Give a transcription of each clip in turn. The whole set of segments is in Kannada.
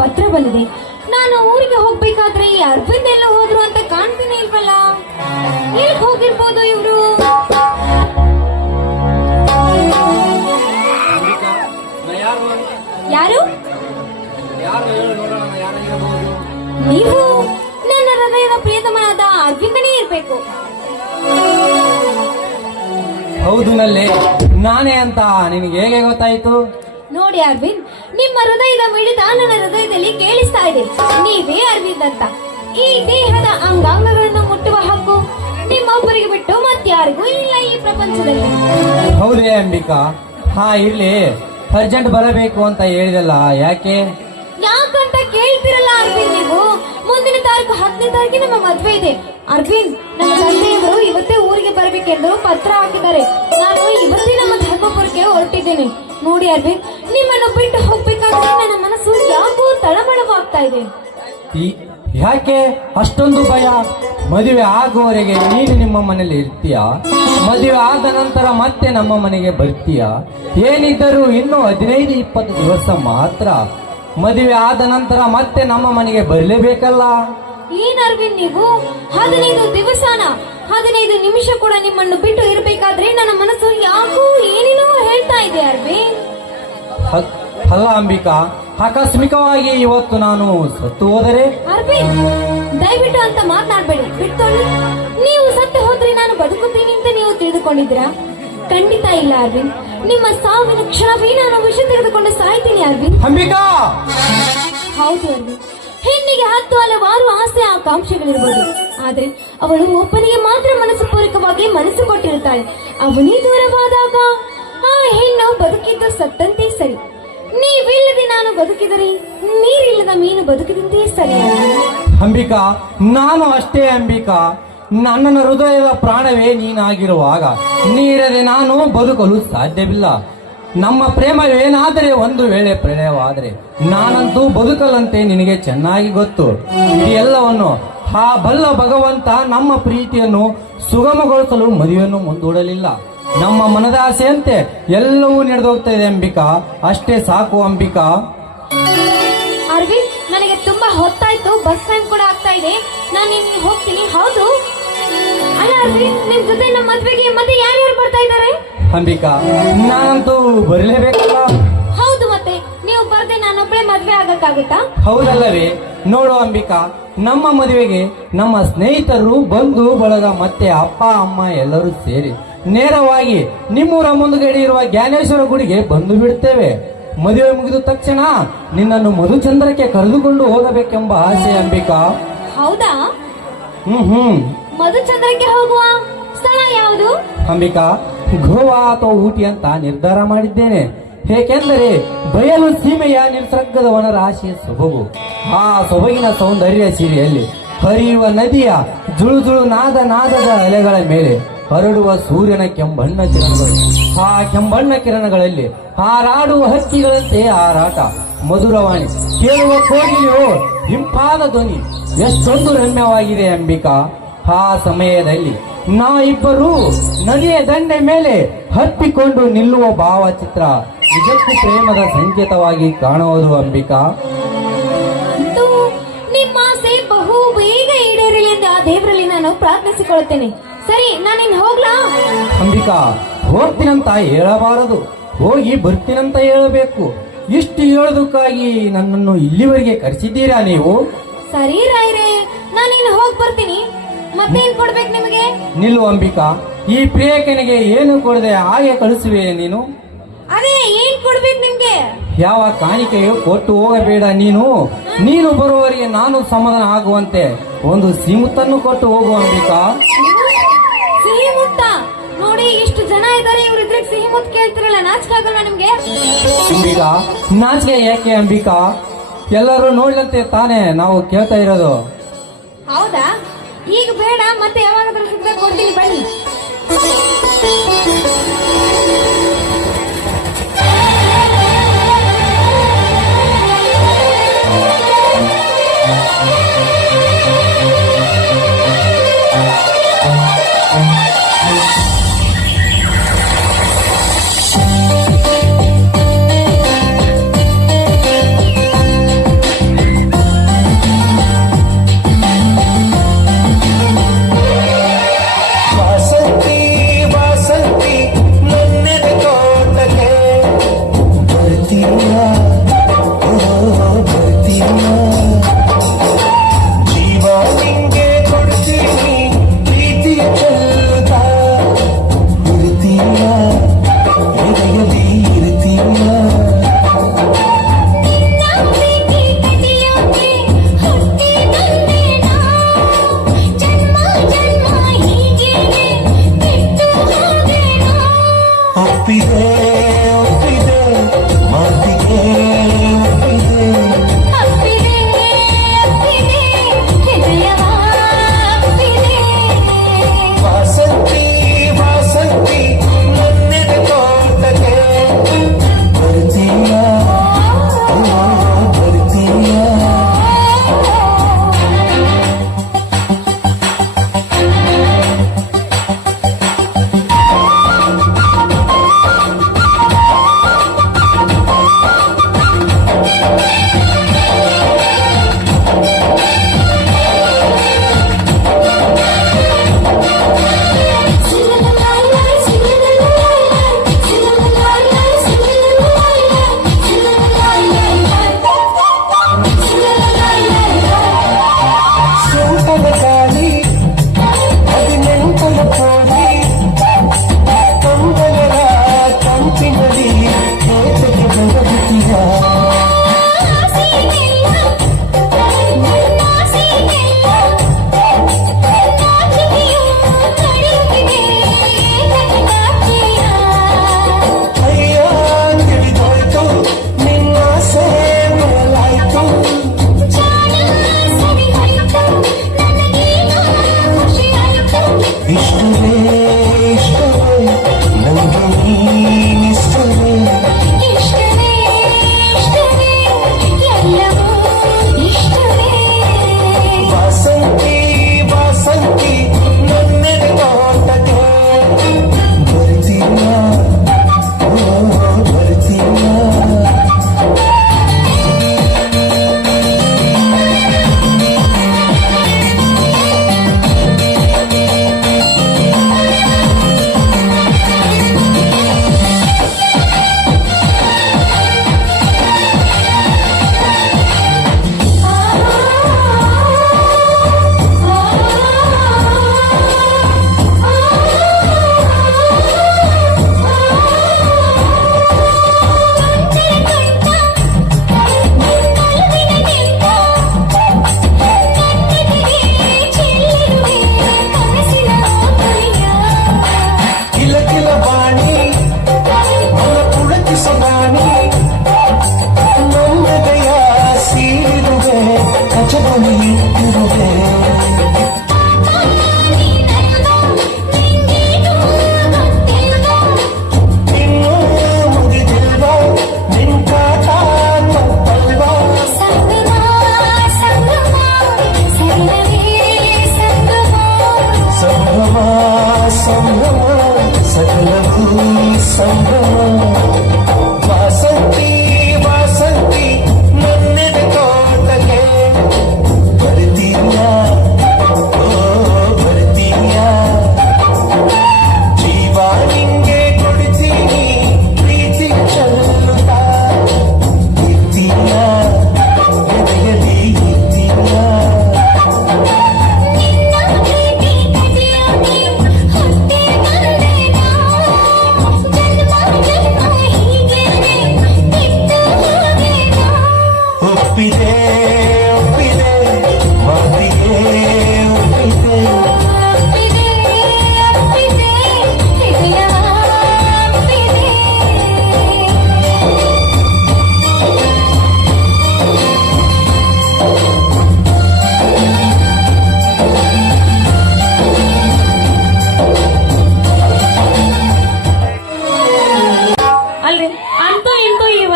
ಪತ್ರ ಬಂದಿದೆ. ನಾನು ಊರಿಗೆ ಹೋಗ್ಬೇಕಾದ್ರೆ ಈ ಅರವಿಂದ್ ಎಲ್ಲ ಹೋದ್ರು ಅಂತ ಕಾಣ್ತೀನಿ ಇಲ್ವಲ್ಲ. ಎಲ್ಲಿಗೆ ಹೋಗಿರ್ಬೋದು ಇವ್ರು? ಯಾರು? ನೀವು ನನ್ನ ಹೃದಯದ ಪ್ರಿಯತಮನಾದ ಅರವಿಂದನೇ ಇರ್ಬೇಕು. ಹೌದು ನಲ್ಲೆ, ನಾನೇ ಅಂತ ನಿನಗೆ ಹೇಗೆ ಗೊತ್ತಾಯ್ತು? ನೋಡಿ ಅರವಿಂದ್, ನಿಮ್ಮ ಹೃದಯದ ಮಿಡಿತ ನನ್ನ ಹೃದಯದಲ್ಲಿ ಕೇಳಿಸ್ತಾ ಇದೆ. ನೀವೇ ಅರವಿಂದ್ ಅಂತ. ಈ ದೇಹದ ಅಂಗಾಂಗಗಳನ್ನು ಮುಟ್ಟುವ ಹಕ್ಕು ನಿಮ್ಮೊಬ್ಬರಿಗೆ ಬಿಟ್ಟು ಮತ್ತಾರಿಗೂ ಇಲ್ಲ ಈ ಪ್ರಪಂಚದಲ್ಲಿ. ಹೌದೇ ಅಂಬಿಕಾ? ಹಾ ಇರ್ಲಿ, ಅರ್ಜೆಂಟ್ ಬರಬೇಕು ಅಂತ ಹೇಳಿದಲ್ಲ, ಯಾಕೆ? ಯಾಕಂತ ಕೇಳ್ತಿರಲ್ಲ ಅರವಿಂದ್ ನೀವು. ಮುಂದಿನ ತಾರೀಕು 10ನೇ ತಾರೀಕಿಗೆ ನಮ್ಮ ಮದ್ವೆ ಇದೆ ಅರವಿಂದ್. ನಮ್ಮ ತಂದೆಯವರು ಇವತ್ತೇ ಊರಿಗೆ ಬರಬೇಕೆಂದು ಪತ್ರ ಹಾಕಿದ್ದಾರೆ. ನಾನು ಇವತ್ತೇ ನಮ್ಮ ಧರ್ಮಪುರಕ್ಕೆ ಹೊರಟಿದ್ದೇನೆ. ನೋಡಿ ಅರವಿಂದ್, ನಿಮ್ಮನ್ನು ಬಿಟ್ಟು ಹೋಗ್ಬೇಕಾದ್ರೆ ನನ್ನ ಮನಸ್ಸು ಯಾಕೋ ತಳಮಳವಾಗ್ತಾ ಇದೆ. ಯಾಕೆ ಅಷ್ಟೊಂದು ಭಯ? ಮದುವೆ ಆಗುವವರೆಗೆ ನೀನು ನಿಮ್ಮ ಮನೇಲಿ ಇರ್ತೀಯಾ? ಮದುವೆ ಆದ ನಂತರ ಮತ್ತೆ ನಮ್ಮ ಮನೆಗೆ ಬರ್ತೀಯಾ? ಏನಿದ್ದರೂ ಇನ್ನು 15-20 ದಿವಸ ಮಾತ್ರ. ಮದುವೆ ಆದ ನಂತರ ಮತ್ತೆ ನಮ್ಮ ಮನೆಗೆ ಬರಲೇಬೇಕಲ್ಲ. ಏನ್ ಅರವಿಂದ್ ನೀವು 15 ದಿವಸನ 15 ನಿಮಿಷ ಕೂಡ ನಿಮ್ಮನ್ನು ಬಿಟ್ಟು ಇರಬೇಕಾದ್ರೆ ನನ್ನ ಮನಸ್ಸು ಯಾಕೋ ಏನೇನೋ ಹೇಳ್ತಾ ಇದೆ ಅರವಿಂದ್. ಅಲ್ಲ ಅಂಬಿಕಾ, ಆಕಸ್ಮಿಕವಾಗಿ ಇವತ್ತು ನಾನು ಸತ್ತು ಹೋದರೆ? ಅರವಿಂದ್, ದಯವಿಟ್ಟು ಅಂತ ಮಾತನಾಡಬೇಡಿ, ಬಿಟ್ಟೋಳಿ. ನೀವು ಸತ್ತು ಹೋದ್ರೆ ನಾನು ಬದುಕುತ್ತೀನಿ ಅಂತ ನೀವು ತಿಳಿದುಕೊಂಡಿದ್ರಾ? ಖಂಡಿತ ಇಲ್ಲ ಅರವಿಂದ್. ನಿಮ್ಮ ಸಾವಿನ ಕ್ಷಣವೇ ನಾನು ವಿಷ ತೆಗೆದುಕೊಂಡು ಸಾಯ್ತೀನಿ ಅರವಿಂದ್. ಅಂಬಿಕಾ! ಹೌದು ಅರವಿಂದ್, ಹೆಣ್ಣಿಗೆ 10 ಹಲವಾರು ಆಸೆ ಆಕಾಂಕ್ಷೆಗಳಿರ್ಬೋದು. ಆದ್ರೆ ಅವಳು ಒಬ್ಬನಿಗೆ ಮಾತ್ರ ಮನಸ್ಸು ಪೂರಕವಾಗಿ ಮನಸ್ಸು ಕೊಟ್ಟಿರುತ್ತಾಳೆ. ಅವನೇ ದೂರವಾದಾಗ ಆ ಹೆಣ್ಣು ಬದುಕಿದ್ದು ಸತ್ತಂತೆ ಸರಿ. ನೀವಿಲ್ಲದೆ ನಾನು ಬದುಕಿದರೆ ನೀರಿಲ್ಲದ ಮೀನು ಬದುಕಿದಂತೆ ಸರಿ. ಅಂಬಿಕಾ, ನಾನು ಅಷ್ಟೇ ಅಂಬಿಕಾ. ನನ್ನ ಹೃದಯದ ಪ್ರಾಣವೇ ನೀನಾಗಿರುವಾಗ ನೀರದೆ ನಾನು ಬದುಕಲು ಸಾಧ್ಯವಿಲ್ಲ. ನಮ್ಮ ಪ್ರೇಮವೇನಾದರೆ ಒಂದು ವೇಳೆ ಪ್ರಣಯವಾದರೆ ನಾನಂತೂ ಬದುಕಲಂತೆ ನಿನಗೆ ಚೆನ್ನಾಗಿ ಗೊತ್ತು. ಇದೆಲ್ಲವನ್ನು ಆ ಬಲ್ಲ ಭಗವಂತ ನಮ್ಮ ಪ್ರೀತಿಯನ್ನು ಸುಗಮಗೊಳಿಸಲು ಮದುವೆಯನ್ನು ಮುಂದೂಡಲಿಲ್ಲ. ನಮ್ಮ ಮನದಾಸೆಯಂತೆ ಎಲ್ಲವೂ ನಡೆದೋಗ್ತಾ ಇದೆ ಅಂಬಿಕಾ. ಅಷ್ಟೇ ಸಾಕು ಅಂಬಿಕಾ. ಅರವಿಂದ್, ನನಗೆ ತುಂಬಾ ಹೊತ್ತಾಯ್ತು. ಬಸ್ ಟೈಮ್ ಕೂಡ ಆಗ್ತಾ ಇದೆ. ನಾನು ಹೋಗ್ತೀನಿ. ಹೌದು ಅಲ್ಲ ಅರವಿಂದ್, ನಿಮ್ ಜೊತೆ ನಮ್ಮ ಮದ್ವೆಗೆ ಮತ್ತೆ ಯಾರ್ಯಾರು ಬರ್ತಾ ಇದ್ದಾರೆ? ಅಂಬಿಕಾ, ನಾನಂತೂ ಬರಲೇಬೇಕಲ್ಲ. ಹೌದು, ಮತ್ತೆ ನೀವು ಬರ್ದೆ ನಾನೊಬ್ಬಳೆ ಮದ್ವೆ ಆಗಕ್ಕಾಗುತ್ತಾ? ಹೌದಲ್ಲವೇ? ನೋಡು ಅಂಬಿಕಾ, ನಮ್ಮ ಮದುವೆಗೆ ನಮ್ಮ ಸ್ನೇಹಿತರು, ಬಂಧು ಬಳಗ ಮತ್ತೆ ಅಪ್ಪ ಅಮ್ಮ ಎಲ್ಲರೂ ಸೇರಿ ನೇರವಾಗಿ ನಿಮ್ಮೂರ ಮುಂದುಗಡೆ ಇರುವ ಜ್ಞಾನೇಶ್ವರ ಗುಡಿಗೆ ಬಂದು ಬಿಡ್ತೇವೆ. ಮದುವೆ ಮುಗಿದ ತಕ್ಷಣ ನಿನ್ನನ್ನು ಮಧುಚಂದ್ರಕ್ಕೆ ಕರೆದುಕೊಂಡು ಹೋಗಬೇಕೆಂಬ ಆಸೆ ಅಂಬಿಕಾ. ಹೌದಾ? ಹ್ಮ್. ಮಧುಚಂದ್ರಕ್ಕೆ ಹೋಗುವ ಸ್ಥಳ ಯಾವುದು? ಅಂಬಿಕಾ, ಗೋವಾ ಅಥವಾ ಊಟಿ ಅಂತ ನಿರ್ಧಾರ ಮಾಡಿದ್ದೇನೆ. ಏಕೆಂದರೆ ಬಯಲು ಸೀಮೆಯ ನಿಸರ್ಗದ ವನರಾಶಿಯ ಸೊಬಗು, ಆ ಸೊಬಗಿನ ಸೌಂದರ್ಯ ಸೀರೆಯಲ್ಲಿ ಹರಿಯುವ ನದಿಯ ಜುಳು ನಾದದ ಅಲೆಗಳ ಮೇಲೆ ಹರಡುವ ಸೂರ್ಯನ ಕೆಂಬಣ್ಣ ಕಿರಣಗಳು, ಆ ಕೆಂಬಣ್ಣ ಕಿರಣಗಳಲ್ಲಿ ಹಾರಾಡುವ ಹಕ್ಕಿಗಳಂತೆ ಹಾರಾಟ, ಮಧುರವಾಣಿ, ಕೇಳುವ ಕೋಗಿಲೆಯೋ ಹಿಂಪಾದ ಧ್ವನಿ ಎಷ್ಟೊಂದು ರಮ್ಯವಾಗಿದೆ ಅಂಬಿಕಾ. ಆ ಸಮಯದಲ್ಲಿ ನಾವಿಬ್ಬರು ನದಿಯ ದಂಡೆ ಮೇಲೆ ಹತ್ತಿಕೊಂಡು ನಿಲ್ಲುವ ಭಾವಚಿತ್ರ ನಿಜಕ್ಕೂ ಪ್ರೇಮದ ಸಂಕೇತವಾಗಿ ಕಾಣುವುದು ಅಂಬಿಕಾ. ನಿಮ್ಮ ಆಸೆ ಬಹು ಬೇಗ ಈಡೇರಲಿ ಎಂದು ಆ ದೇವರಲ್ಲಿ ನಾನು ಪ್ರಾರ್ಥಿಸಿಕೊಳ್ಳುತ್ತೇನೆ. ಸರಿ, ನಾನಿನ್ ಹೋಗ್ಲಾ? ಅಂಬಿಕಾ, ಹೋಗ್ತೀನಂತ ಹೇಳಬಾರದು, ಹೋಗಿ ಬರ್ತೀನಂತ ಹೇಳಬೇಕು. ಇಷ್ಟು ಹೇಳೋದಕ್ಕಾಗಿ ನನ್ನನ್ನು ಇಲ್ಲಿವರೆಗೆ ಕರೆಸಿದ್ದೀರಾ ನೀವು? ಸರಿ ರಾಯ್ರೆ, ನಾನಿನ್ ಹೋಗ್ ಬರ್ತೀನಿ. ಮತ್ತೇನ್ ಕೊಡ್ಬೇಕು ನಿಮಗೆ? ನಿಲ್ಲು ಅಂಬಿಕಾ, ಈ ಪ್ರಿಯಕನಿಗೆ ಏನು ಕೊಡದೆ ಹಾಗೆ ಕಳಿಸುವೆ ನೀನು? ಅದೇ ಏನ್ ಕೊಡ್ಬೇಕು ನಿಮ್ಗೆ? ಯಾವ ಕಾಣಿಕೆಯು ಕೊಟ್ಟು ಹೋಗಬೇಡ ನೀನು ಬರುವವರೆಗೆ ನಾನು ಸಮಾಧಾನ ಆಗುವಂತೆ ಒಂದು ಸಿಮುತ್ತನ್ನು ಕೊಟ್ಟು ಹೋಗು ಅಂಬಿಕಾ. ಸಿಹಿ ಮುತ್ತ? ನೋಡಿ, ಇಷ್ಟು ಜನ ಇದ್ದಾರೆ, ಇವ್ರಿದ್ರೆ ಸಿಹಿ ಮುತ್ ಕೇಳ್ತಿರಲ್ಲ, ನಾಚಿಕೆ ಆಗಲ್ಲ ನಿಮ್ಗೆ? ಅಂಬಿಕಾ, ನಾಚಿಕೆ ಯಾಕೆ ಅಂಬಿಕಾ? ಎಲ್ಲರೂ ನೋಡ್ಲಂತೆ ತಾನೇ ನಾವು ಕೇಳ್ತಾ ಇರೋದು. ಹೌದಾ? ಈಗ ಬೇಡ, ಮತ್ತೆ ಯಾವಾಗಾದ್ರೂ ಸಿಗ್ಬೇಕು, ಕೊಡ್ತೀನಿ, ಬನ್ನಿ.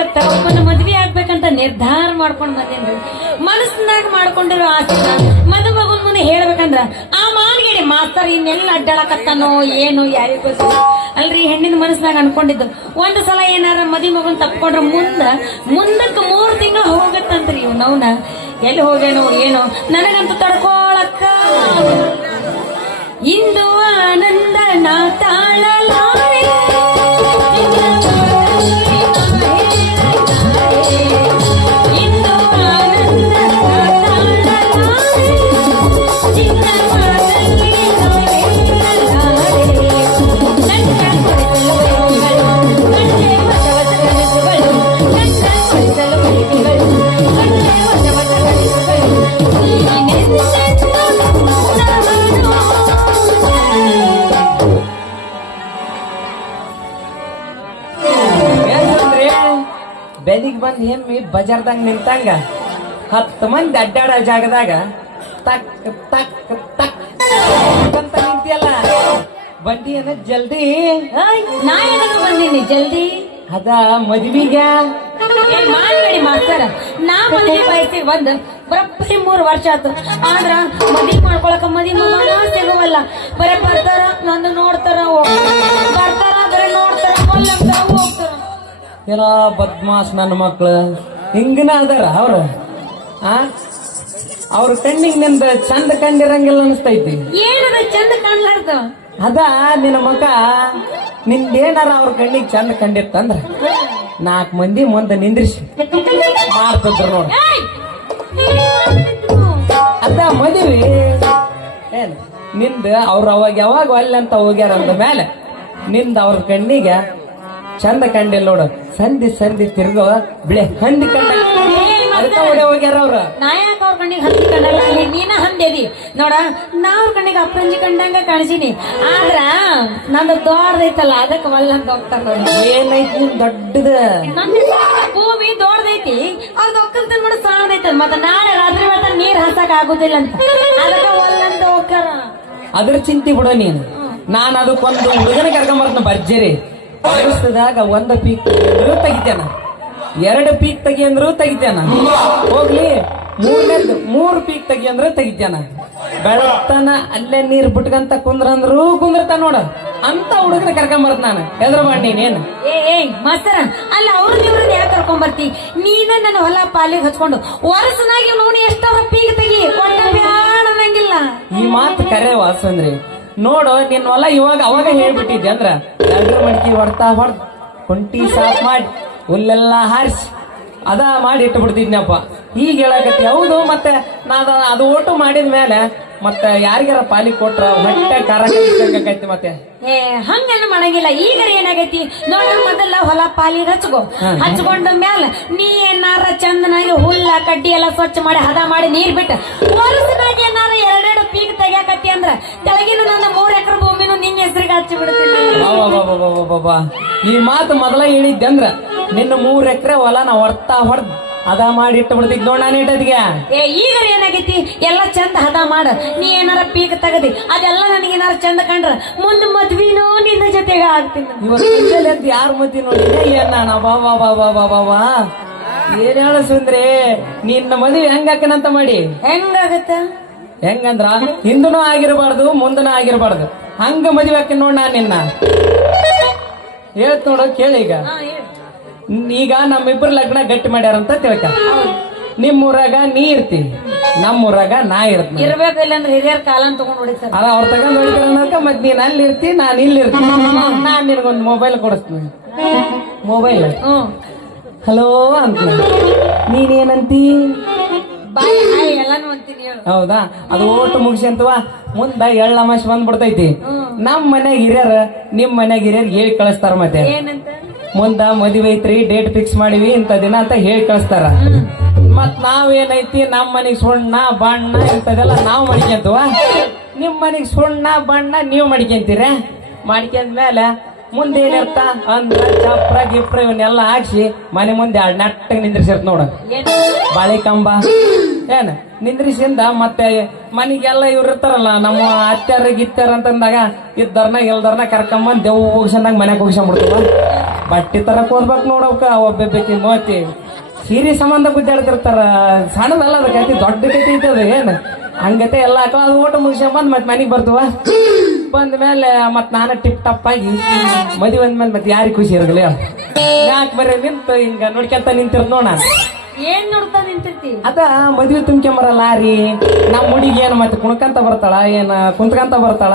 ಇವತ್ತ ಒಬ್ಬನ ಮದ್ವಿ ಆಗ್ಬೇಕಂತ ನಿರ್ಧಾರ ಮಾಡ್ಕೊಂಡ್ ಬಂದೇನ್ರಿ. ಮನಸ್ಸಿನಾಗ ಮಾಡ್ಕೊಂಡಿರೋ ಆಸೆ ಮದುಮಗನ್ ಮುಂದೆ ಹೇಳ್ಬೇಕಂದ್ರ ಆ ಮಾನ್ಗೇಡಿ ಮಾಸ್ತರ್ ಇನ್ನೆಲ್ಲ ಅಡ್ಡಾಳಕತ್ತಾನೋ ಏನು ಯಾರಿಗೂ ಗೊತ್ತಿಲ್ಲ. ಅಲ್ರಿ ಹೆಣ್ಣಿನ ಮನಸ್ಸಿನಾಗ ಅನ್ಕೊಂಡಿದ್ದು ಒಂದ್ ಸಲ ಏನಾರ ಮದಿ ಮಗನ್ ತಪ್ಕೊಂಡ್ರ ಮುಂದಕ್ಕೆ 3 ತಿಂಗಳು ಹೋಗತ್ತಂತ್ರಿ. ಇವ್ನವ್ನ ಎಲ್ಲಿ ಹೋಗೇನೋ ಏನೋ ನನಗಂತೂ ತಡ್ಕೊಳಕ್ಕ ಇಂದು ಆನಂದ ನಾ ತಾಳಲಾರೆ. ಇಂದು ಆನಂದ ನಾ ತಾಳಲಾರೆ. ಚಿನ್ನ ಮಾತಲ್ಲಿ ನಾವೇಳಲಾರೆ. ನನ್ನ ಕೊಡಿಸಲು ಬೈಗುಗಳು, ಕಣ್ಣೆ ವಶವಶ ಕಲಿಸುಗಳು, ನನ್ನ ಕೊಡಿಸಲು ಬೈಗುಗಳು, ಕಣ್ಣೆ ವಶವಶ ಕಲಿಸುಗಳು. ಬೆದಿಗ್ ಬಂದ್ ಹೆಮ್ಮಿ ಬಜಾರ್ದಂಗ ನಿಂತಂಗ 10 ಮಂದಿ ಅಡ್ಡಾಡೋ ಜಾಗದಾಗ ತಕ್ ತಕ್ ತಕ್ ಅಂತ ನಿಂತಿಯಲ್ಲ, ಬಂದಿ ಏನ ಜಲ್ದಿ? ನಾ ಏನಾದ್ರು ಬಂದೀನಿ ಜಲ್ದಿ? ಅದ ಮದ್ವಿಗ ಮಾಡ್ಬೇಡಿ ಮಾಸ್ತರ. ನಾ ಮದ್ವಿ ಬಯಸಿ ಬಂದ್ ಬರೋಬ್ಬರಿ 3 ವರ್ಷ ಆತು. ಆದ್ರ ಮದ್ವಿ ಮಾಡ್ಕೊಳಕ ಮದಿ ಮಗನ ಸಿಗುವಲ್ಲ. ಬರೀ ಬರ್ತಾರ ನಂದು ನೋಡ್ತಾರ ಬರ್ತಾರ, ಬರೀ ನೋಡ್ತಾರ ಒಲ್ಲಂತಾರ ಹೋಗ್ತಾರ. ಏನೋ ಬದ್ಮಾಸ್ ನನ್ನ ಮಕ್ಳು ಹಿಂಗನ ಅದಾರ ಅವ್ರ. ಅವ್ರ ಕಣ್ಣಿಗೆ ನಿಂದ ಚಂದ ಕಂಡಿರಂಗಿಲ್ಲ ಅನಿಸ್ತೈತಿ. ಏನದ ಚಂದ ಕಾಣ್ಲಾರ್ದ? ಅದ ನಿನ್ನ ಮಗ ನಿಂದೇನಾರ ಅವ್ರ ಕಣ್ಣಿಗೆ ಚಂದ ಕಂಡಿತ್ತಂದ್ರ 4 ಮಂದಿ ಮುಂದೆ ನಿಂದ್ರಿಸಿ ಮಾಡ್ತಿದ್ರು ನೋಡಿ. ಅದ ಮದುವೆ ಏನ್ ನಿಂದ ಅವ್ರ ಅವಾಗ ಯಾವಾಗ ಅಲ್ಲಿ ಅಂತ ಹೋಗ್ಯಾರ ಅಂದ ಮೇಲೆ ನಿಂದ ಅವ್ರ ಕಣ್ಣಿಗೆ ಚಂದ ಕಂಡಿಲ್ಲ ನೋಡು. ಸಂಧಿ ತಿರ್ಗೋ ಬಿಳೆ ಹಂದಿ ಕಂಡ ಅದಕ್ಕ ಹೊಡೆ ಹೋಗ್ಯಾರ ಅವ್ರ. ನಾ ಯಾಕೆ ಅವ್ರ ಕಣ್ಣಿಗೆ ಹಂದಿ ಕಂಡಲ್ಲ? ನೀನ ಹಂದೇದಿ ನೋಡ. ನಾ ಅವ್ರ ಕಣ್ಣಿಗೆ ಅಪ್ಪಂಜಿ ಕಂಡಂಗ ಕಾಣಿಸೀನಿ. ಆದ್ರ ನಂದು ದೊಡ್ಡದೈತಲ್ಲ ಅದಕ್ಕೆ ಒಲ್ಲ ಅಂತ ಹೋಗ್ತಾರ ನೋಡಿ. ಏನೈತಿ ನಿನ್ ದೊಡ್ಡದ ಭೂಮಿ ದೊಡ್ಡದೈತಿ, ಅವ್ರದ್ದು ಒಕ್ಕಲ್ತನ ಮಾಡಿ ಸಾಣದೈತದ. ಮತ್ತ ನಾಳೆ ರಾತ್ರಿ ಹೊತ್ತ ನೀರ್ ಹಸಕ್ ಆಗುದಿಲ್ಲ ಅಂತ ಅದಕ್ಕ ಒಲ್ಲ ಅಂತ ಹೋಗ್ತಾರ. ಅದ್ರ ಚಿಂತೆ ಬಿಡೋ ನೀನು. ನಾನು ಅದಕ್ಕೊಂದು ಹುಡುಗನ ಕರ್ಕೊಂಬರ್ತ ಭರ್ಜರಿ ವರ್ಷದಾಗ 1 ಪೀಕ್ ತೆಗಿತೇನ, 2 ಪೀಕ್ ತೆಗಿ ಅಂದ್ರು ತೆಗಿತೇನ, ಹೋಗ್ಲಿ 3 ಪೀಕ್ ತೆಗಿ ಅಂದ್ರೆ ತೆಗಿತೇನ. ಬೆಳತನ ಅಲ್ಲೇ ನೀರ್ ಬಿಟ್ಕಂತ ಕುಂದ್ರಂದ್ರು ಕುಂದ್ರತ ನೋಡ ಅಂತ ಹುಡುಗನ ಕರ್ಕೊಂಬರ್ತ ನಾನು. ಎದ್ರ ಮಾಡಿ ನೀನೇನು? ಏ ಮಾಸ್ತರ ಅಲ್ಲ, ಅವ್ರದ್ದು ಇವ್ರದ್ದು ಯಾಕೆ ಕರ್ಕೊಂಡ್ ಬರ್ತಿ? ನೀನ ನನ್ನ ಹೊಲ ಪಾಲಿಗೆ ಹಚ್ಕೊಂಡು ವರ್ಷನಾಗಿ ನೋಡಿ ಎಷ್ಟೋ ಪೀಕ್ ತೆಗಿ ಅನ್ನಂಗಿಲ್ಲ. ಈ ಮಾತು ಕರೆ ವಾಸಂದ್ರಿ. ನೋಡು ನಿನ್ ಹೊಲ ಅವಾಗ ಹೇಳ್ಬಿಟ್ಟಿದ್ದೆ ಅಂದ್ರ 2 ಮಡಿಕೆ ಹೊಡ್ತಾ ಹೊಡ್ದ್ ಕುಂಟಿ ಸಾಫ್ ಮಾಡಿ ಹುಲ್ಲೆಲ್ಲ ಹಾರಿಸಿ ಅದ ಮಾಡಿ ಇಟ್ಟು ಬಿಡ್ತಿದ್ನಪ್ಪ. ಈಗ ಹೇಳಕತ್ತಿ ಹೌದು. ಮತ್ತೆ ನಾನು ಅದು ಓಟು ಮಾಡಿದ ಮೇಲೆ ಮತ್ತೆ ಯಾರಿಗಾರ ಪಾಲಿಗೆ ಕೊಟ್ರ ಹೊಟ್ಟೆ ಖಾರ ಕೈತಿ ಮತ್ತೆ. ಹಂಗೇನು ಮಾಡಂಗಿಲ್ಲ. ಈಗ ಏನಾಗೈತಿ ನೋಡ, ಮೊದಲ ಹೊಲ ಪಾಲಿಗೆ ಹಚ್ಕೊಂಡ ಮ್ಯಾಲ ನೀ ಏನಾರ ಚಂದನಾಗಿ ಹುಲ್ಲ ಕಡ್ಡಿ ಎಲ್ಲ ಸ್ವಚ್ಛ ಮಾಡಿ ಹದ ಮಾಡಿ ನೀರ್ ಬಿಟ್ಟು ವರ್ಷನಾಗಿ ಏನಾರ 2 ಪೀಕ್ ತೆಗ್ಯಾಕತ್ತಿ ಅಂದ್ರ ತೆಳಗಿನ ನನ್ನ 3 ಎಕರೆ ಭೂಮಿನೂ ನಿನ್ನ ಹೆಸರಿಗೆ ಹಚ್ಚಿ ಬಿಡ್ತೀನಿ. ಈ ಮಾತು ಮೊದಲ ಹೇಳಿದ್ದೆ ಅಂದ್ರ ನಿನ್ನ 3 ಎಕರೆ ಹೊಲ ನಾ ಹೊಡ್ತಾ ಹೊಡ್ದ್ ಹದ ಮಾಡಿ ಇಟ್ಟು ಬಿಡ್ತಿದ್ ನೋಡ್ ನಾನು ಇಟ್ಟದ್ಗೆ. ಈಗ ಏನಾಗೈತಿ ಎಲ್ಲ ಚಂದ ಹದ ಮಾಡ. ನೀ ಏನಾರ ಪೀಕ್ ತಗದಿ ಅದೆಲ್ಲ ನನಗೆ ಏನಾರ ಚಂದ ಕಂಡ್ರ ಮುಂದೆ ಮದ್ವಿನೂ ನಿನ್ನ ಜೊತೆಗೆ ಆಗ್ತೀನಿ. ಇವತ್ತು ಯಾರ ಮದ್ವಿ ನೋಡಿದೆ ಏನ್ ನಾನು ಬಾಬಾ ಏನ್ ಹೇಳ ಸುಂದ್ರಿ, ನಿನ್ನ ಮದ್ವಿ ಹೆಂಗಾಕನಂತ ಮಾಡಿ? ಹೆಂಗಾಗತ್ತ? ಹೆಂಗಂದ್ರ ಹಿಂದನೂ ಆಗಿರಬಾರ್ದು ಮುಂದನೂ ಆಗಿರಬಾರ್ದು ಹಂಗ ಮದ್ವಿ ಹಾಕಿ ನೋಡ್ ನಾನ್ ನಿನ್ನ ಹೇಳ್ತ ನೋಡ. ಕೇಳಿ ಈಗ ನಮ್ಮಿಬ್ರು ಲಗ್ನ ಗಟ್ಟಿ ಮಾಡ್ಯಾರಂತ ತಿಳ್ಕ. ನಿಮ್ಮೂರಾಗ ನೀ ಇರ್ತಿ, ನಮ್ಮೂರಾಗ ನಾ ಇರ್ತೀನಿ. ಇರ್ಬೇಕಿಲ್ಲ ಅಂದ್ರೆ ಹಿರಿಯರ್ ಕಾಲ ತಗೊಂಡ್ ಹೊಡಿತಾರೆ. ಅಲ್ಲ ಅವ್ರ ತಗೊಂಡ್ ಹೊಡಿತಾರ ಅನ್ನೋಕ ಮತ್ ನೀನ್ ಅಲ್ಲಿ ಇರ್ತಿ, ನಾನ್ ಇಲ್ಲಿ ಇರ್ತೀನಿ. ನಾನ್ ನಿನಗೊಂದು ಮೊಬೈಲ್ ಕೊಡಿಸ್ತೀನಿ. ಮೊಬೈಲ್ ಹಲೋ ಅಂತ ನೀನೇನಂತಿ? ಹೌದಾ? ಅದು ಓಟು ಮುಗಿಸಿ ಅಂತವಾ ಮುಂದ ಎಳ್ಳಮಾಶ್ ಬಂದ್ಬಿಡ್ತೈತಿ. ನಮ್ ಮನ್ಯಾಗ ಹಿರಿಯರ್ ನಿಮ್ ಮನ್ಯಾಗ ಹಿರಿಯರ್ ಹೇಳಿ ಕಳಿಸ್ತಾರ. ಮತ್ತೆ ಮುಂದ ಮದುವೆ ಐತ್ರಿ, ಡೇಟ್ ಫಿಕ್ಸ್ ಮಾಡಿವಿ ಇಂತ ದಿನ ಅಂತ ಹೇಳಿ ಕಳಿಸ್ತಾರ. ಮತ್ ನಾವೇನೈತಿ ನಮ್ ಮನೆಗ್ ಸುಣ್ಣ ಬಣ್ಣ ಇಂತದೆಲ್ಲ ನಾವ್ ಮಾಡ್ಕೊಂತವ. ನಿಮ್ ಮನೆಗ್ ಸುಣ್ಣ ಬಣ್ಣ ನೀವ್ ಮಾಡ್ಕೊಂತೀರ. ಮಾಡ್ಕೊಂಡ್ಮೇಲೆ ಮುಂದೇನಿರ್ತ ಅಂದ್ರ ಚಪ್ರ ಗಿಪ್ರ ಇವನ್ನೆಲ್ಲ ಹಾಕ್ಸಿ ಮನೆ ಮುಂದೆ 2 ನೆಟ್ಟಗೆ ನಿಂದ್ರಿಸಿರ್ತ ನೋಡ. ಬಾಳೆ ಕಂಬ ಏನ್ ನಿಂದ್ರಿಸಿಂದ ಮತ್ತೆ ಮನಿಗೆಲ್ಲ ಇವ್ರು ಇರ್ತಾರಲ್ಲ ನಮ್ಮ ಅತ್ಯಾರ ಗಿತ್ಯಾರ ಅಂತಂದಾಗ ಇದ್ದರ್ನ ಎಲ್ದರ್ನ ಕರ್ಕೊಂಬಂದ್ ದೇವ್ ಹೋಗ್ಸಂದಾಗ ಮನ್ಯಾಗ ಹೋಗ್ಸಂಬಿಡ್ತವ. ಬಟ್ಟೆ ತರಕ್ ಹೋಗ್ಬೇಕು ನೋಡವ್ಕ ಒಬ್ಬೆಬ್ಬಕಿ ಮೋತಿ ಸೀರೆ ಸಂಬಂಧ ಗುದ್ದಾಡ್ತಿರ್ತಾರ. ಸಣ್ಣದಲ್ಲ ಅದ ಕತಿ, ದೊಡ್ಡ ಕತಿ ಐತದ ಏನ್ ಹಂಗತೆ ಎಲ್ಲ ಹಾಕೋ ಅದು ಊಟ ಮುಗಿಸ್ಕೊಂಡ್ ಮತ್ ಮನೆಗ್ ಬರ್ತವ. ಬಂದ ಮೇಲೆ ಮತ್ ನಾನು ಟಿಪ್ ಟಪ್ ಆಗಿ ಮದುವೆ ಅಂದ್ಮೇಲೆ ಮತ್ತೆ ಯಾರಿಗೆ ಖುಷಿ ಇರಗಲಿ ಯಾಕೆ ಬರೀ ನಿಂತು ಹಿಂಗ ನೋಡ್ಕೊಂತ ನಿಂತಿರ್ತ ನೋಡ. ಏನ್ ನೋಡ್ತಾ ನಿಂತಿರ್ತಿ? ಅದ ಮದ್ವೆ ತುಂಬ್ಕೊಂಬರಲ್ಲ ರೀ ನಮ್ಮ ಹುಡುಗಿ ಏನ್ ಮತ್ತೆ ಕುಣ್ಕಂತ ಬರ್ತಾಳ ಏನ ಕುಂತ್ಕಂತ ಬರ್ತಾಳ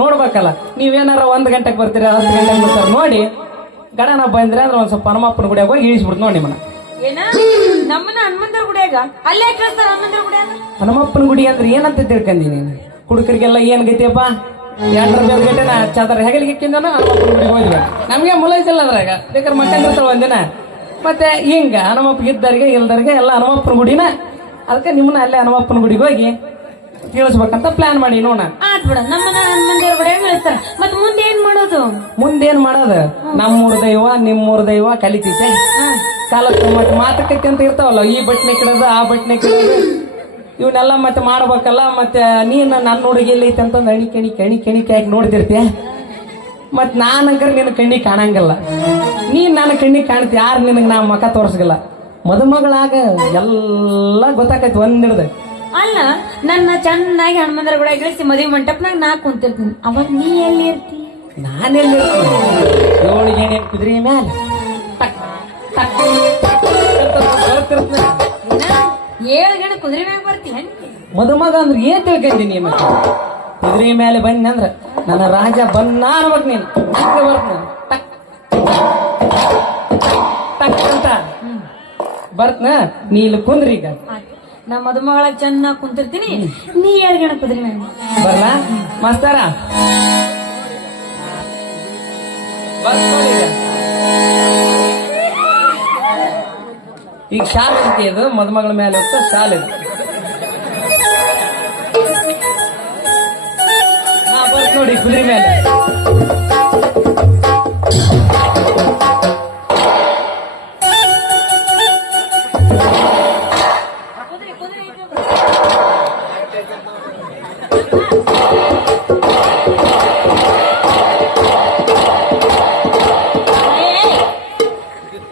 ನೋಡ್ಬೇಕಲ್ಲ. ನೀವೇನಾರ 1 ಗಂಟೆಗೆ ಬರ್ತೀರ 10 ಗಂಟೆಗೆ ಬರ್ತಾರ ನೋಡಿ ಗಣನ ಬಂದ್ರೆ ಅಂದ್ರೆ ಒಂದ್ ಸ್ವಲ್ಪ ಹನುಮಪ್ಪನ ಗುಡಿಯಾಗ ಹೋಗಿ ಇಳಿಸ್ಬಿಡ್ತು ನೋಡಿ ನಿಮ್ಮನ್ನ. ಏನ ನಮ್ಮನ್ನ ಹನುಮಂತರ ಗುಡಿಯಾಗ ಅಲ್ಲೇ ಕಳಿಸ್ತಾರ? ಹನುಮಂತರ ಗುಡಿಯಾಗ ಹನುಮಪ್ಪನ ಗುಡಿ ಅಂದ್ರೆ ಏನಂತ ತಿಳ್ಕೊಂಡಿ ನೀನು? ಹುಡುಗರಿಗೆಲ್ಲ ಏನ್ ಗತಿಯಪ್ಪ 2 ಗಂಟೆನ ಚಾದರ ಹೆಗಲಿಗೆ ಇಕ್ಕಿಂದನು ಹನುಮಪ್ಪನ ಗುಡಿಗೆ ಹೋದ್ವಿ. ನಮ್ಗೆ ಮುಲಾಯಿಸಿಲ್ಲ ಅದ್ರಾಗ ಬೇಕಾದ್ರೆ ಮಕ್ಕಳಿರ್ತಾವ ಒಂದಿನ. ಮತ್ತೆ ಹಿಂಗ ಹನುಮಪ್ಪ ಇದ್ದರಿಗೆ ಇಲ್ದರಿಗೆ ಎಲ್ಲ ಹನುಮಪ್ಪನ ಗುಡಿನ. ಅದಕ್ಕೆ ನಿಮ್ಮನ್ನ ಅಲ್ಲೇ ಹನುಮಪ್ಪನ ಗುಡಿಗೆ ಹೋಗಿ ತಿಳಿಸ್ಬೇಕಂತ ಪ್ಲಾನ್ ಮಾಡಿ ನೋಡ. ಆತ್ ಬಿಡ, ನಮ್ಮನ್ನ ಹನುಮಂತರ ಗುಡಿಯಾಗ ಕಳಿಸ್ತಾರ. ಮತ್ ಮುಂದೆ ಏನ್ ಮಾಡೋದು? ಮುಂದೇನ್ ಮಾಡೋದು? ನಮ್ಮೂರ್ ದೈವ ನಿಮ್ಮೂರ್ ದೈವ ಕಲಿತೈತೆ ಕಾಲಕ್ಕೆ ಮತ್ತೆ ಮಾತುಕತೆ ಅಂತ ಇರ್ತಾವಲ್ಲ, ಈ ಬಟ್ನೆ ಕಿಡೋದು ಆ ಬಟ್ನೆ ಕಿಡೋದು ಇವನ್ನೆಲ್ಲ ಮತ್ತೆ ಮಾಡ್ಬೇಕಲ್ಲ. ಮತ್ತೆ ನೀನ್ ನನ್ನ ಹುಡುಗಿ ಎಲ್ಲಿ ಐತೆ ಅಂತ ಎಣಿಕೆ ಹಾಕಿ ನೋಡ್ತಿರ್ತೀಯ. ಮತ್ ನಾನಂಕರ್ ನಿನ್ನ ಕಣ್ಣಿ ಕಾಣಂಗಿಲ್ಲ, ನೀನ್ ನನ್ನ ಕಣ್ಣಿ ಕಾಣ್ತಿ. ಯಾರು ನಿನಗೆ ನಾ ಮಕ ತೋರ್ಸಗಲ್ಲ. ಮದುಮಗಳಾಗ ಎಲ್ಲ ಗೊತ್ತಾಕೈತಿ ಒಂದಿಡ್ದು. ಅಲ್ಲ, ನನ್ನ ಚೆನ್ನಾಗಿ ಹನುಮಂತರ ಗುಡಿಯಾಗ ಇಳಿಸಿ ಮದುವೆ ಮಂಟಪನಾಗ ನಾ ಕುಂತಿರ್ತೀನಿ. ಅವಾಗ ನೀ ಎಲ್ಲಿ ಇರ್ತಿ? ನಾನೆಲ್ಲಿ 7 ಗೇಣಿ ಕುದುರೆ ಮ್ಯಾಲ ಟಕ್ ಟಕ್ ಬರ್ತಿರ್ತೀನಿ. 7 ಗಂಟೆ ಕುದುರೆ ಮ್ಯಾಗ ಬರ್ತೀನಿ. ಮದುಮಗ ಅಂದ್ರೆ ಏನ್ ತಿಳ್ಕೊಂಡಿ ನೀನು? ಕುದುರೆ ಮೇಲೆ ಬನ್ನಿ ಅಂದ್ರ ನನ್ನ ರಾಜ ಬನ್ನ ಅನ್ಬೇಕು ನೀನು. ಹಂಗೆ ಬರ್ತೀನಿ ಟಕ್ ಟಕ್ ಅಂತ ಬರ್ತನ. ನೀ ಇಲ್ಲಿ ಕುಂದ್ರಿ ಈಗ. ನಾ ಮದುಮಗಳ ಚೆನ್ನಾಗಿ ಕುಂತಿರ್ತೀನಿ, ನೀ 7 ಗಂಟೆ ಕುದುರೆ ಮ್ಯಾಗ ಬರ್ಲಾ ಮಾಸ್ತಾರ? ಈಗ ಶಾಲೆ ಐತಿ, ಅದು ಮದುಮಗಳ ಮೇಲೆ ಹೋಗ್ತಾ ಶಾಲೆ ಬರ್ತ ನೋಡಿ ಕುದುರೆ ಮೇಲೆ.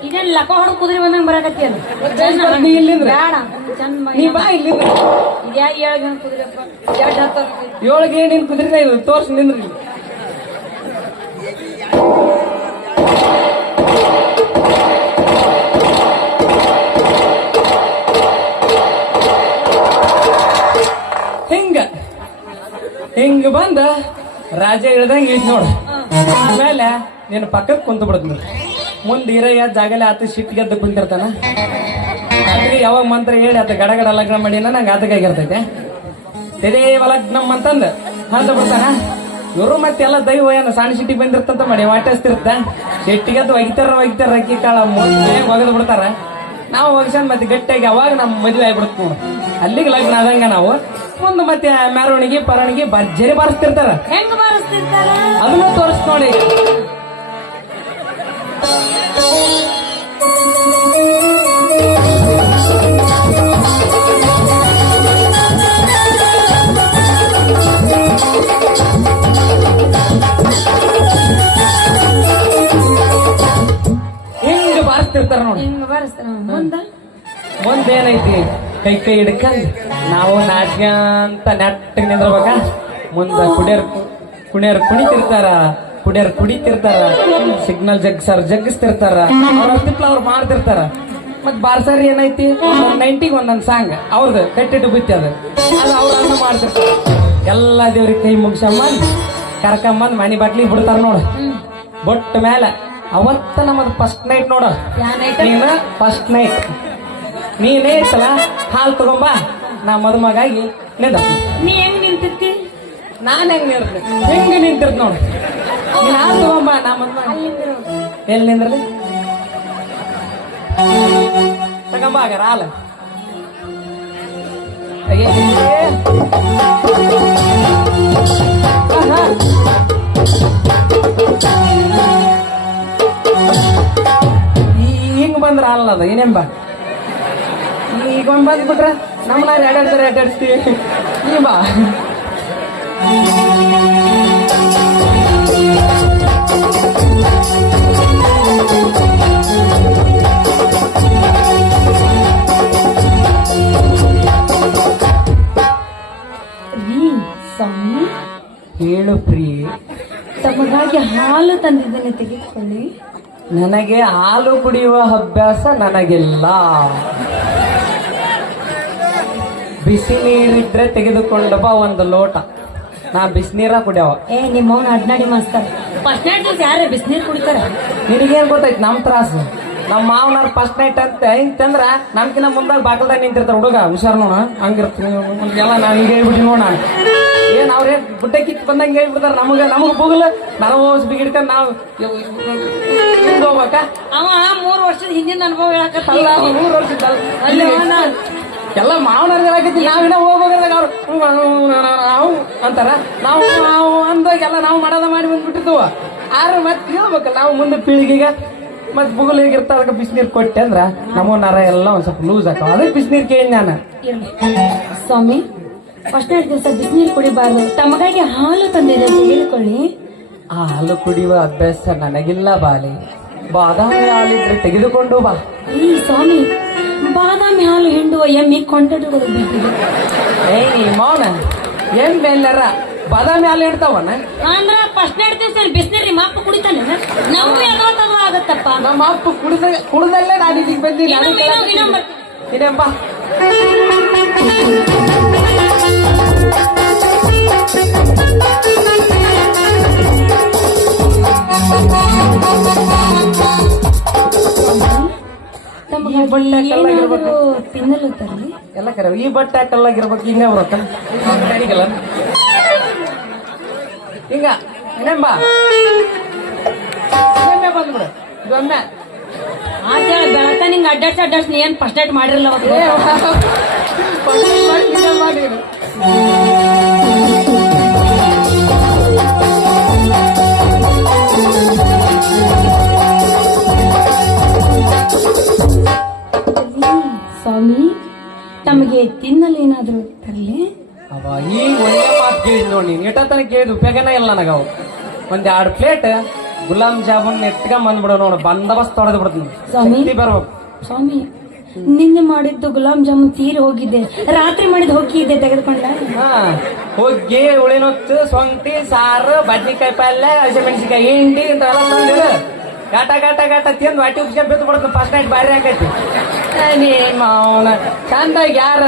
ಇದೆಲ್ಲ ಲಕ ಹೊಡೆದು ಕುದುರೆ ಬಂದಂಗ ಬರಕತ್ತಿ ಅದು. ನೀ ಇಲ್ಲಿಂದ್ರ ಬೇಡ, ಚಂದ ನೀ ಬಾ ಇಲ್ಲಿಂದ್ರ. ಇದ್ಯಾ 7 ಗಂಟೆ ಕುದುರೆಪ್ಪ 7 ಗೇಣಿನ ಕುದುರೆ ಇದು ತೋರ್ಸ್ ನಿಂದ್ರಿ. ಹಿಂಗ ಬಂದ ರಾಜ ಇಳ್ದಂಗ ಇದ್ ನೋಡ. ಆಮೇಲೆ ನಿನ್ನ ಪಕ್ಕಕ್ಕೆ ಕುಂತ ಬಿಡದ್. ಮುಂದೆ ಇರಯ್ಯ ಜಾಗಲೆ ಆತ ಸಿಟ್ಟಿಗೆದ್ದು ಕುಂತಿರ್ತಾನ. ಅದ್ರಿಗೆ ಯಾವಾಗ ಮಂತ್ರ ಹೇಳಿ ಆತ ಗಡಗಡ ಲಗ್ನ ಮಾಡಿ ನಂಗೆ ಆತಗಾಗಿರ್ತೈತೆ. ತೆರೇವ ಲಗ್ನಮ್ ಅಂತಂದ ಅಂತ ಬಿಡ್ತಾನ. ಇವರು ಮತ್ತೆಲ್ಲ ದೈವ ಏನ ಸಣ್ಣ ಸಿಟ್ಟಿಗೆ ಬಂದಿರ್ತಂತ ಮಾಡಿ ವಾಟಿಸ್ತಿರ್ತ. ಸಿಟ್ಟಿಗೆದ್ದು ಒಗಿತಾರ ಅಕ್ಕಿ ಕಾಳ ಒಗದು ಬಿಡ್ತಾರ. ನಾವು ಒಗ್ಸಂದ್ ಮತ್ತೆ ಗಟ್ಟಿಯಾಗಿ ಅವಾಗ ನಮ್ಮ ಮದುವೆ ಆಗ್ಬಿಡುತ್ತ ನೋಡು. ಅಲ್ಲಿಗೆ ಲಗ್ನ ಆದಂಗ ನಾವು ಮುಂದೆ ಮತ್ತೆ ಮೆರವಣಿಗೆ ಪರವಣಿಗೆ ಭರ್ಜರಿ ಬಾರಿಸ್ತಿರ್ತಾರ. ಹೆಂಗ್ ಬಾರಿಸ್ತಿರ್ತಾರ ಅದನ್ನ ತೋರಿಸ್ ನೋಡಿ. ಹಿಂಗ ಬಾರಿಸ್ತಿರ್ತಾರ ನೋಡಿ. ಹಿಂಗ್ ಬಾರಿಸ್ತಾರ. ಮುಂದೇನೈತಿ ಕೈ ಹಿಡ್ಕಂಡ್ ನಾವು ನಾಟ್ಯ ಅಂತ ನೆಟ್ಟಗೆ ನಿಂದ್ರಬೇಕ. ಮುಂದ ಕುಣಿಯರ್ ಕುಡಿತಿರ್ತಾರ. ಸಿಗ್ನಲ್ ಜಗ್ಗಿಸ್ತಿರ್ತಾರ. ಅವ್ರ ಹತ್ತಿಪ್ಲ ಅವ್ರು ಮಾಡ್ತಿರ್ತಾರ. ಮತ್ ಬಾರ್ಸಾರಿ ಏನೈತಿ 90ಗೆ ಒಂದೊಂದ್ ಸಾಂಗ್ ಅವ್ರದ್ದು ಕಟ್ಟಿಟ್ಟು ಬಿತ್ತಿ ಅದು ಅವ್ರ ಅನ್ನ ಮಾಡ್ತಿರ್ತಾರ. ಎಲ್ಲಾ ದೇವ್ರಿಗೆ ಕೈ ಮುಗಿಸಮ್ಮಂದ್ ಕರ್ಕಂಬಂದ್ ಮನಿ ಬಾಟ್ಲಿ ಬಿಡ್ತಾರ ನೋಡ. ಬೊಟ್ಟ ಮೇಲೆ ಅವತ್ತ ನಮ್ಮದು ಫಸ್ಟ್ ನೈಟ್ ನೋಡ. ನೀನ ಫಸ್ಟ್ ನೈಟ್ ನೀನೇ ಸಲ ಹಾಲು ತಗೊಂಬ ನಾ ಮದುಮಗಾಗಿ ನಿಂದ. ನೀ ಹೆಂಗ್ ನಿಂತಿರ್ತಿ? ನಾನ್ ಹೆಂಗ್ ನಿಂತಿರ್ತೀನಿ ಹೆಂಗ ನಿಂತಿರ್ತ ನೋಡ. ನೀನ್ ಹಾಲು ತಗೊಂಬ ನಾ ಮದುಮಗ ಎಲ್ಲಿ ನಿಂದ್ರಲಿ ತಗೊಂಬ ಆಗಾರ ಹಾಲು. ಹಿಂಗ್ ಬಂದ್ರ ಹಾಲದ ಏನೇನ್ ಬಾ. ಈಗ ಒಂದ್ ಬಂದ್ಬಿಟ್ರ ನಮ್ಮನ್ನ ಅಡ್ಡಾಡ್ಸ್ತೀವಿ. ನೀ ಬಾ. ತಮಗಾಗಿ ಹಾಲು ತಂದಿದ್ದೇನೆ, ತೆಗೆದುಕೊಳ್ಳಿ. ನನಗೆ ಹಾಲು ಕುಡಿಯುವ ಅಭ್ಯಾಸ ನನಗಿಲ್ಲ. ಬಿಸಿ ನೀರಿದ್ರೆ ತೆಗೆದುಕೊಂಡು ಬಾ ಒಂದು ಲೋಟ. ನಾ ಬಿಸಿನೀರ ಕುಡಿಯವ. ನಿಮ್ಮವನ ಅಡ್ನಾಡಿ ಮಾಸ್ತರ್ ಫಸ್ಟ್ ನೈಟ್ ದಿವಸ ಯಾರೇ ಬಿಸಿನೀರು ಕುಡಿತಾರ? ನಿನಗೇನ್ ಗೊತ್ತೈತಿ ನಮ್ ತ್ರಾಸು? ನಮ್ಮ ಮಾವನಾರ್ ಫಸ್ಟ್ ನೈಟ್ ಅಂತ ಇಂತಂದ್ರ ನಮ್ಕಿನ ಮುಂದಾಗ ಬಾಕಲ್ದಾಗ ನಿಂತಿರ್ತಾರ ಹುಡುಗ ಹುಷಾರ್ ನೋಡ ಹಂಗಿರ್ತೀವಿ ಎಲ್ಲ ನಾವ್ ಹಿಂಗೆ ಹೇಳ್ಬಿಟ್ಟು ನೋಡ ಏನ್ ಅವ್ರೇ ಗುಡ್ಡ ಕಿತ್ ಬಂದಂಗೆ ಹೇಳ್ಬಿಡ್ತಾರ. ನಮಗ್ ಬುಗಲ್ ನಾವು ಬಿಗಿಡ್ಕೊಂಡ್ ನಾವು ಹೋಗ್ಬೇಕ. ಅವ 3 ವರ್ಷದ ಹಿಂದಿನ ಅನುಭವ ಹೇಳಕತ್ತಲ್ಲ. 3 ವರ್ಷದ ಅಲ್ಲಿ ಎಲ್ಲ ಮಾವನಾರ ಹೇಳಕತ್ತಿ ನಾವಿನ ಹೋಗೋದ್ರಾಗ ಅವ್ರು ಅಂತಾರ. ನಾವು ಅಂದಾಗೆಲ್ಲ ನಾವು ಮಾಡೋದ ಮಾಡಿ ಬಂದ್ಬಿಟ್ಟಿದ್ವು. ಆದ್ರೆ ಮತ್ತೆ ಹೇಳ್ಬೇಕಲ್ಲ ನಾವು ಮುಂದೆ ಪೀಳಿಗೆಗೆ ಮತ್ ಬುಗಲ್ ಹೇಗಿರ್ತಾರ ಬಿಸಿನೀರ್ ಕೊಟ್ಟೆ ಅಂದ್ರ ನಮ್ಮ ನರ ಎಲ್ಲ ಒಂದ್ ಸ್ವಲ್ಪ ಲೂಸ್ ಆಕಾವ. ಅದಕ್ಕೆ ಬಿಸಿನೀರ್ ಕೇಳಿ ನಾನು. ಸ್ವಾಮಿ, ಫಸ್ಟ್ ನೈಟ್ ದಿವಸ ಬಿಸಿನೀರು ಕುಡಿಬಾರ್ದು. ತಮಗಾಗಿ ಹಾಲು ತಂದಿದೆ, ತೆಗೆದುಕೊಳ್ಳಿ. ಆ ಹಾಲು ಕುಡಿಯುವ ಅಭ್ಯಾಸ ನನಗಿಲ್ಲ ಬಾಲಿ. ಬಾದಾಮಿ ಹಾಲಿದ್ರೆ ತೆಗೆದುಕೊಂಡು ಬಾ. ಈ ಸ್ವಾಮಿ, ಬಾದಾಮಿ ಹಾಲು ಹಿಂಡುವ ಎಮ್ಮೆ ಕೊಂಡಡುಗಳು ಬಿದ್ದಿದೆ. ಮೌನ ಏನ್ ಮೇಲಾರ ಬಾದಾಮಿ ಹಾಲು ಇಡ್ತಾವನ ಅಂದ್ರ ಫಸ್ಟ್ ನೈಟ್ ದಿವಸ ಬಿಸಿನೀರು ನಿಮ್ಮ ಅಪ್ಪ ಕುಡಿತಾನೆ. ನಮ್ಗೆ ಅದ್ವತ್ತದು ಆಗತ್ತಪ್ಪ. ನಮ್ಮ ಅಪ್ಪ ಕುಡ್ದಲ್ಲೇ ನಾನು ಇದೀಗ ಬಂದಿಲ್ಲ. ಇದೇಂಬಾ ತಿನ್ನಲು ತರಲಿ ಎಲ್ಲ ಕರೆ. ಈ ಬಟ್ಟೆ ಕಲ್ಲಾಗಿರ್ಬೇಕು ಹಿಂಗ ಬರತ್ತ ಅಡಿಗಲ್ಲ ಹಿಂಗ ಇನ್ನೇಂಬ ಬಂದ್ಬಿಡ ಇದೊಮ್ಮೆ ಬೆಳಕ ನಿಂಗೆ ಅಡ್ಡಾಡ್ಸ್ ಏನ್ ಫಸ್ಟ್ ನೈಟ್ ಮಾಡಿರಲ್ಲ. ಸ್ವಾಮಿ, ತಮಗೆ ತಿನ್ನಲು ಏನಾದ್ರು ತರಲಿ? ಅವ ಈಗ ಒಳ್ಳೆ ಮಾತು ಕೇಳಿದ್ ನೋಡಿ. ನೀಟತನ ಕೇಳಿದ್ ಉಪಯೋಗನೇ ಇಲ್ಲ ನನಗವು. ಒಂದ್ 2 ಪ್ಲೇಟ್ ಗುಲಾಬ್ ಜಾಮೂನ್ ಎತ್ಕೊಂಡ್ ಬಂದ್ಬಿಡೋ ನೋಡು. ಬಂದೋಬಸ್ತ್ ತೊಡೆದು ಬಿಡ್ತೀನಿ. ಸ್ವಾಮಿ ಬರ್ಬೇಕು. ಸ್ವಾಮಿ, ನಿನ್ನೆ ಮಾಡಿದ್ದು ಗುಲಾಬ್ ಜಾಮೂನ್ ತೀರಿ ಹೋಗಿದ್ದೆ. ರಾತ್ರಿ ಮಾಡಿದ್ ಹೋಗಿದ್ದೆ, ತೆಗೆದುಕೊಂಡ. ಹೋಗಿ ಉಳಿನೊತ್ತು ಸೊಂಟಿ ಸಾರು ಬದ್ನಿಕಾಯಿ ಪಲ್ಯ ಹಸಿಮೆಣಸಿಕಾಯಿ ಹಿಂಡಿ ಇಂಥವೆಲ್ಲ ತಂದಿಡು. ಗಾಟ ಗಾಟ ಗಾಟ ತಿಂದು ಹೊಟ್ಟೆ ಉಪ್ಸ್ಕೊಂಡ್ ಬಿದ್ದು ಬಿಡ್ತು. ಫಸ್ಟ್ ನೈಟ್ ಬಾರಿ ಆಕೈತಿ. ಮಾವನ ಚಂದಾಗಿ ಯಾರ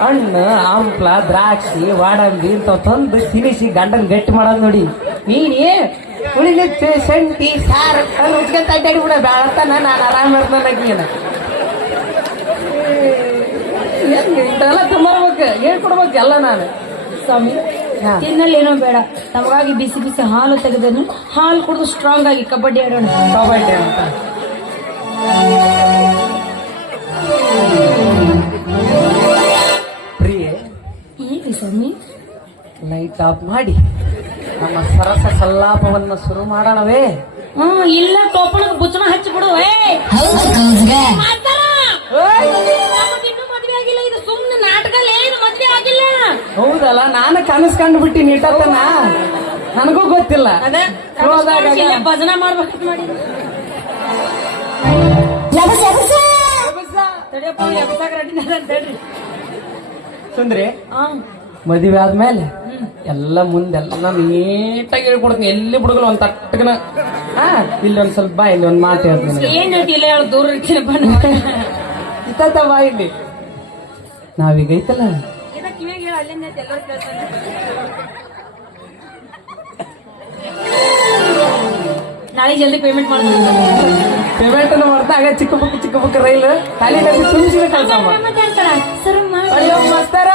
ಹಣ್ಣು ಹಂಪ್ಲ ದ್ರಾಕ್ಷಿ ವಾಡಂಬಿ ಇಂಥವ್ ತಂದು ತಿನಿಸಿ ಗಂಡನ್ ಗಟ್ಟಿ ಮಾಡೋದ್ ನೋಡಿ. ನೀನೇ ಉಳಿಲಿತ್ತು ಶಂಟಿ ಸಾರು ತಂದು ಉಚ್ಕೊಂತ ಅಡ್ಡಾಡಿ ಬಿಡ ಬೇಡತ್ತಾನ. ನಾನು ಆರಾಮ ಇರ್ತಾನ. ಇಂಥವೆಲ್ಲ ತುಂಬರ್ಬೇಕು, ಹೇಳ್ಕೊಡ್ಬೇಕು ಎಲ್ಲ ನಾನು. ಸ್ವಾಮಿ, ತಿನ್ನಲ್ ಏನೋ ಬೇಡ, ತಮಗಾಗಿ ಬಿಸಿ ಬಿಸಿ ಹಾಲು ತೆಗೆದನು. ಹಾಲು ಕುಡಿದು ಸ್ಟ್ರಾಂಗ್ ಆಗಿ ಕಬಡ್ಡಿ ಆಡೋಣ. ಕಬಡ್ಡಿ ಅಂತ ಪ್ರಿಯೆ, ಈಗ ಸ್ವಾಮಿ ಲೈಟ್ ಆಫ್ ಮಾಡಿ ನಮ್ಮ ಸರಸ ಸಲ್ಲಾಪವನ್ನು ಶುರು ಮಾಡೋಣವೇ? ಇಲ್ಲ, ಟೋಪಣದ ಬುಚ್ಚನ ಹಚ್ಚಿಬಿಡು. ಇನ್ನೂ ಮದ್ವೆ ಆಗಿಲ್ಲ, ಇದು ಸುಮ್ನೆ ನಾಟಕ. ಏನು ಮದ್ವೆ ಆಗಿಲ್ಲ? ಹೌದಲ್ಲ, ನಾನು ಕನಸ್ಕೊಂಡ್ ಬಿಟ್ಟಿ ನೀಟತನ. ನನಗೂ ಗೊತ್ತಿಲ್ಲ. ಭಜನಾ ಮಾಡ್ಬೇಕಂತ ಮಾಡಿ ಸುಂದ್ರಿ, ಮದುವೆ ಆದ್ಮೇಲೆ ಎಲ್ಲ ಮುಂದೆಲ್ಲ ನೀಟಾಗಿ ಹೇಳ್ಕೊಡ್ತೀನಿ. ಎಲ್ಲಿ ಬಿಡುಗಲ್ಲ ಒಂದ್ ತಟ್ಟಗನ ಇಲ್ಲೊಂದ್ ಸ್ವಲ್ಪ ಬಾ, ಇಲ್ಲಿ ಒಂದ್ ಮಾತು ಹೇಳ್ತೀನಿ. ಏನ್ ಇಲ್ಲ ಹೇಳ, ದೂರ ಇರ್ತೀನಿ ಬಾ. ಇಲ್ಲಿ ನಾವೀಗ ಐತಲ್ಲ, ನಾಳೆ ಜಲ್ದಿ ಪೇಮೆಂಟ್ ಮಾಡ್ತೀನಿ. ಪೇಮೆಂಟ್ ಮಾಡ್ತಾ ಆಗ ಚಿಕ್ಕ ಬುಕ್ ರೈಲು ಖಾಲಿ ತುಂಬಿಸಿದ ಕೆಲಸ ಮಸ್ತಾರ.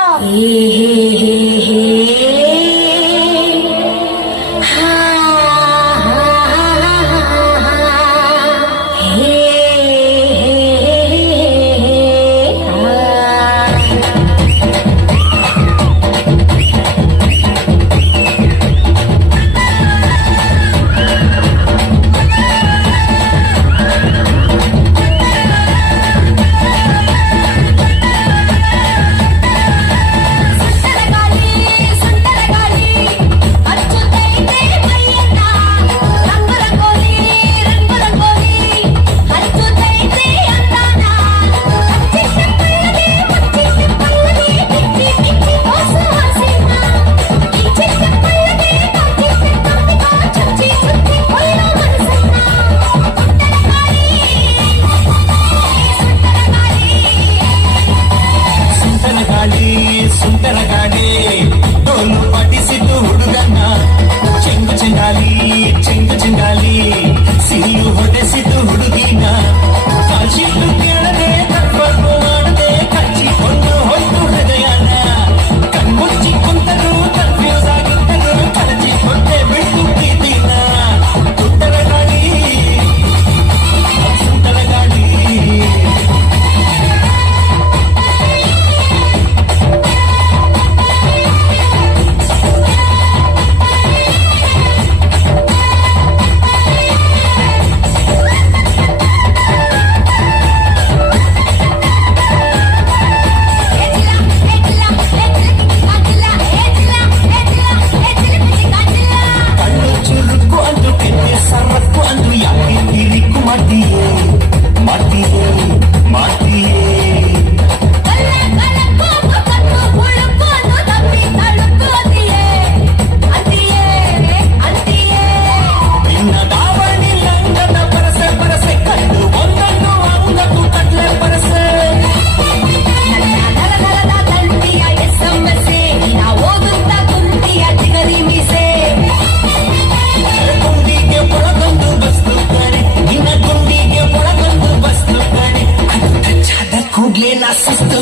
ಸುಂದರ ಗಾಡಿ ಡೋಲು ಪಾಟಿಸಿದ್ದು ಹುಡುಗನ್ನ ಚೆಂಗು ಚೆಂಗಾಲಿ ಸಿಲ್ಲು ಹೊಡೆಸಿದ್ದು ಹುಡುಗಿನ ಕಾಶಿಟ್ಟು ಕೇಳದೆ ತಪ್ಪನ್ನು ಮಾಡದೆ ಕಚ್ಚಿಕೊಂಡು ಹೋಯ್ತು ಹೃದಯನ ಕಣ್ಮುಚ್ಚಿ ಕುಂತರು ಕನ್ಫ್ಯೂಸ್ ಆಗಿದ್ದರು ಕಳಚಿಕೊಂಡೆ ಬಿಟ್ಟು ಪ್ರೀತಿನ ಸುಂದರ ಗಾಡಿ ಕಣ್ಣು ಚುರುಕು ಅಂದು ಕೆನ್ನೆ ಸರಕು ಅಂದು ಯಾಕೆ ಕಿರಿಕು ಮಾಡ್ತೀಯೇ ನಿನ್ನ ದಾವಣಿ ಲಂಗದ ಪರಸೆ ಕಂಡು ಒಂದನ್ನು ಅಂಗಕ್ಕೂ ಕಟ್ಲೆ ಪರಸೆ ಗುಂಡಿಗೆ ಒಳಗೊಂದು ಬಸ್ತು ಕಣೆ ನಿನ್ನ ಗುಂಡಿಗೆ ಒಳಗೊಂದು ಬಸ್ತು ಕಣೆ ಅದು ಕಚ್ಚಾದ ಕೂಡ್ಲೆ ನಾ ಸುಸ್ತು